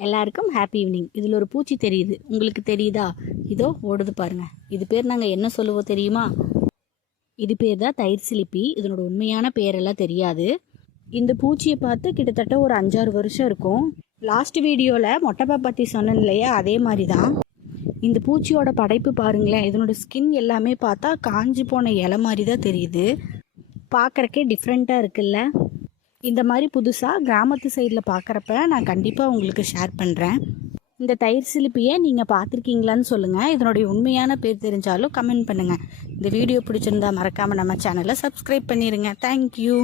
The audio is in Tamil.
எல்லாருக்கும் ஹாப்பி ஈவினிங் இதில் ஒரு பூச்சி தெரியுது. உங்களுக்கு தெரியுதா? இதோ ஓடுது பாருங்க. இது பேர் நாங்கள் என்ன சொல்லுவோம் தெரியுமா? இது பேர் தான் தயிர் சிலிப்பி. இதனோட உண்மையான பேரெல்லாம் தெரியாது. இந்த பூச்சியை பார்த்து கிட்டத்தட்ட ஒரு அஞ்சாறு வருஷம் இருக்கும். லாஸ்ட் வீடியோவில் மொட்டைப்பா பற்றி சொன்னேன் இல்லையா? அதே மாதிரி தான். இந்த பூச்சியோட படைப்பு பாருங்களேன். இதனோட ஸ்கின் எல்லாமே பார்த்தா காஞ்சி போன இலை மாதிரி தான் தெரியுது. பார்க்குறக்கே டிஃப்ரெண்ட்டாக இருக்குல்ல? இந்த மாதிரி புதுசாக கிராமத்து சைடில் பார்க்குறப்ப நான் கண்டிப்பாக உங்களுக்கு ஷேர் பண்ணுறேன் இந்த தயிர் சிலிப்பியை நீங்கள் பார்த்துருக்கீங்களான்னு சொல்லுங்கள் இதனுடைய உண்மையான பேர் தெரிஞ்சாலும் கமெண்ட் பண்ணுங்கள் இந்த வீடியோ பிடிச்சிருந்தா மறக்காமல் நம்ம சேனலை சப்ஸ்கிரைப் பண்ணிடுங்க தேங்க்யூ